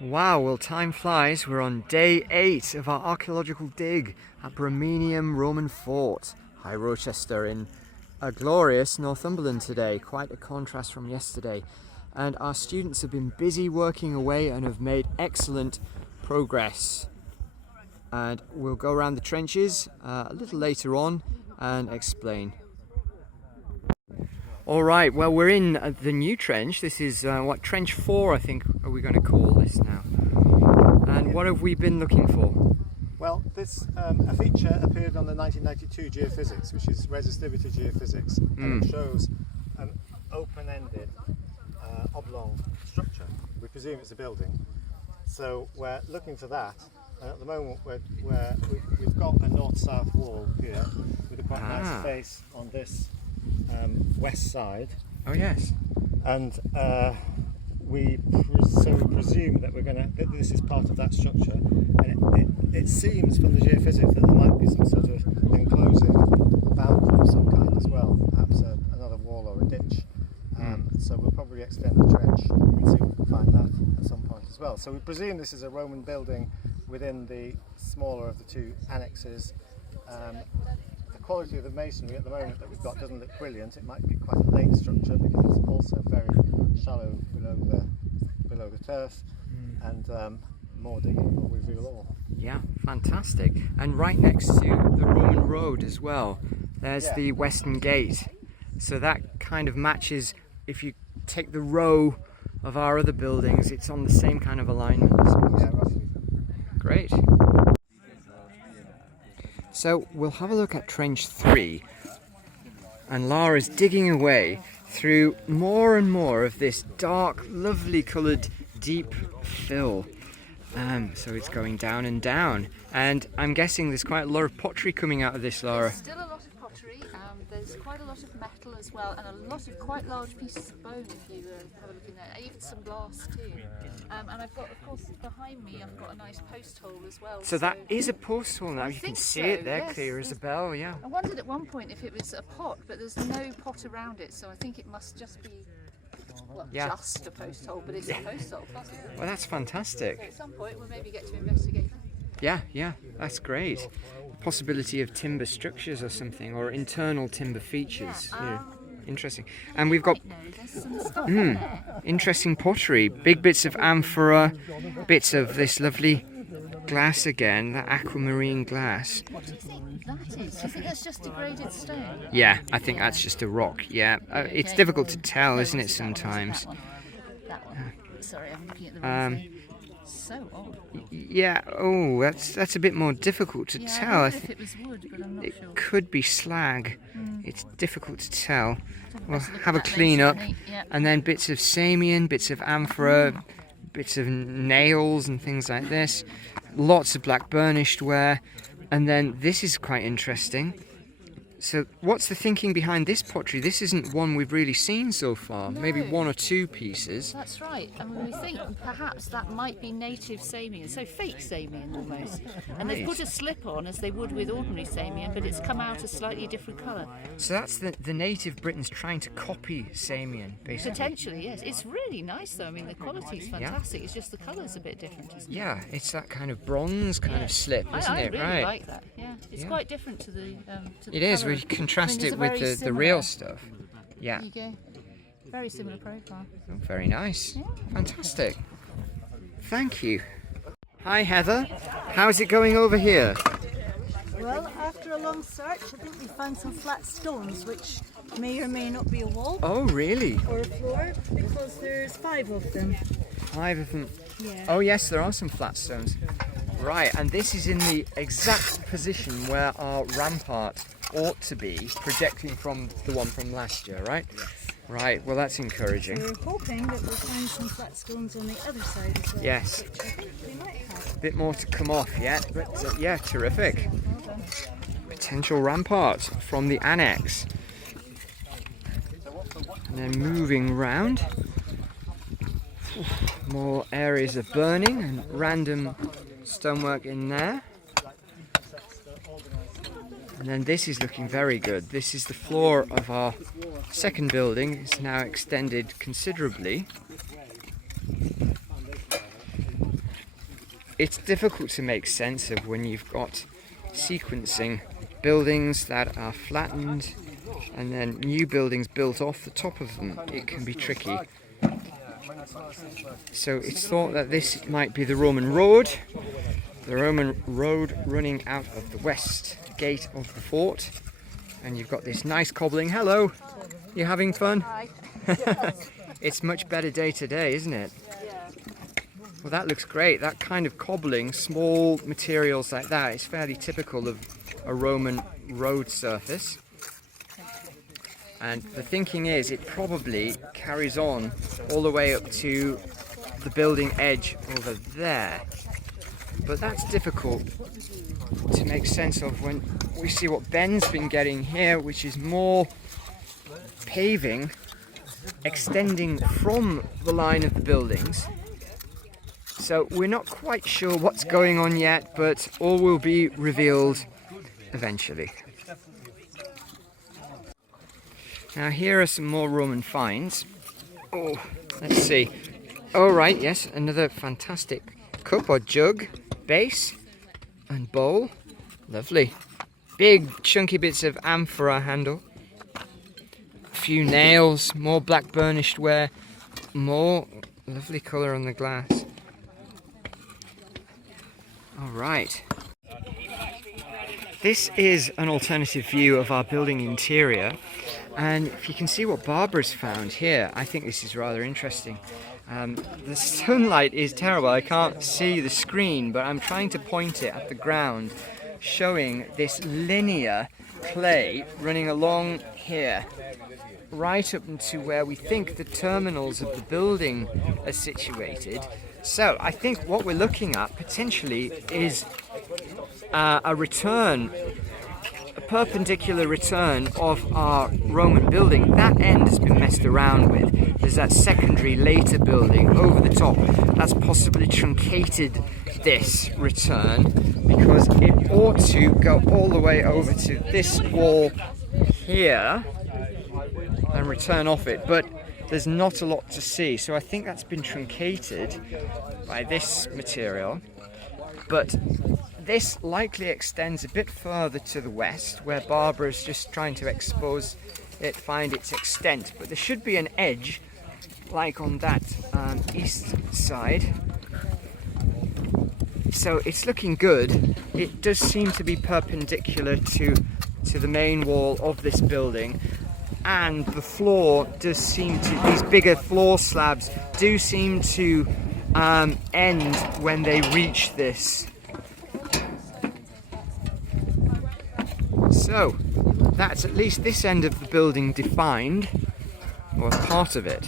Wow, well, time flies. We're on day 8 of our archaeological dig at Bremenium Roman Fort, High Rochester in a glorious Northumberland today. Quite a contrast from yesterday. And our students have been busy working away and have made excellent progress. And we'll go around the trenches a little later on and explain. Alright, well, we're in the new trench. This is what, trench 4 I think are we going to call this now. And what have we been looking for? Well, this a feature appeared on the 1992 Geophysics, which is resistivity geophysics, and it shows an open-ended oblong structure. We presume it's a building, so we're looking for that. And at the moment we've got a north-south wall here with a quite nice face on this west side. Oh yes. And we presume that that this is part of that structure, and it seems from the geophysics that there might be some sort of enclosing boundary of some kind as well, perhaps another wall or a ditch. So we'll probably extend the trench and see if we can find that at some point as well. So we presume this is a Roman building within the smaller of the two annexes. The quality of the masonry at the moment that we've got doesn't look brilliant. It might be quite a late structure because it's also very shallow below the turf, and more digging will reveal all. Yeah, fantastic. And right next to the Roman road as well, there's the Western Gate. So that kind of matches, if you take the row of our other buildings, it's on the same kind of alignment, I suppose. Yeah, roughly. Great. So we'll have a look at trench 3, and Lara's digging away through more and more of this dark, lovely coloured deep fill. So it's going down and down, and I'm guessing there's quite a lot of pottery coming out of this, Lara. There's still a lot of pottery, there's quite a lot of metal as well, and a lot of quite large pieces of bone if you have a look in there, even some glass too. And I've got, of course, behind me I've got a nice post hole as well. So that is a post hole now, you can see it there, yes. clear as a bell, yeah. I wondered at one point if it was a pot, but there's no pot around it, so I think it must just be, well, just a post hole, but it's a post hole. Well, that's fantastic. So at some point we'll maybe get to investigate. Yeah, that's great. Possibility of timber structures or something, or internal timber features. Yeah. Interesting. And we've got interesting pottery, big bits of amphora, bits of this lovely glass again, that aquamarine glass. What do you think that is? Do you think that's just degraded stone? Yeah, I think that's just a rock, yeah. It's difficult to tell, isn't it, sometimes? That one. Sorry, I'm looking at the wrong thing. So odd. Yeah, oh, that's a bit more difficult to tell. I think it was wood, but I'm not sure. It could be slag. It's difficult to tell. We'll have a clean up, and then bits of samian, bits of amphora, bits of nails and things like this. Lots of black burnished ware, and then this is quite interesting. So what's the thinking behind this pottery? This isn't one we've really seen so far. No. Maybe one or two pieces. That's right. And we think perhaps that might be native Samian, so fake Samian almost. Right. And they've put a slip on as they would with ordinary Samian, but it's come out a slightly different colour. So that's the native Britons trying to copy Samian, basically. Potentially, yes. It's really nice though. I mean, the quality's fantastic. It's just the colour's a bit different, isn't it? Yeah, it's that kind of bronze kind of slip, isn't it? I really like that. Yeah, it's quite different to the. It is. We contrast it with the real stuff. Yeah. There you go. Very similar profile. Oh, very nice. Yeah. Fantastic. Thank you. Hi Heather. How's it going over here? Well, after a long search, I think we found some flat stones, which may or may not be a wall. Oh, really? Or a floor, because there's 5 of them. 5 of them. Yeah. Oh yes, there are some flat stones. Right, and this is in the exact position where our rampart ought to be, projecting from the one from last year, right? Yes. Right, well that's encouraging. We're hoping that we'll find some flat stones on the other side as well. Yes. Which I think we might have. A bit more to come off yet, but yeah, terrific. Potential rampart from the annexe. And then moving round. More areas of burning and random stonework in there. And then this is looking very good. This is the floor of our second building is now extended considerably. It's difficult to make sense of when you've got sequencing buildings that are flattened and then new buildings built off the top of them. It can be tricky. So it's thought that this might be the Roman road running out of the west gate of the fort. And you've got this nice cobbling. Hello, you having fun? Hi. It's much better day today, isn't it? Well, that looks great. That kind of cobbling, small materials like that, is fairly typical of a Roman road surface. And the thinking is it probably carries on all the way up to the building edge over there. But that's difficult to make sense of when we see what Ben's been getting here, which is more paving extending from the line of the buildings. So we're not quite sure what's going on yet, but all will be revealed eventually. Now here are some more Roman finds. Oh, let's see. Oh right, yes, another fantastic cup or jug, base and bowl. Lovely. Big chunky bits of amphora handle. A few nails, more black burnished ware, more lovely colour on the glass. Alright. This is an alternative view of our building interior, and if you can see what Barbara's found here, I think this is rather interesting. The sunlight is terrible, I can't see the screen, but I'm trying to point it at the ground, showing this linear clay running along here, right up to where we think the terminals of the building are situated. So I think what we're looking at potentially is a return, a perpendicular return of our Roman building. That end has been messed around with. There's that secondary later building over the top that's possibly truncated this return, because it ought to go all the way over to this wall here and return off it, but there's not a lot to see, so I think that's been truncated by this material. But this likely extends a bit further to the west, where Barbara's just trying to expose it, find its extent. But there should be an edge, like on that east side. So it's looking good. It does seem to be perpendicular to the main wall of this building. And the floor does seem to, these bigger floor slabs do seem to end when they reach this. So that's at least this end of the building defined, or part of it.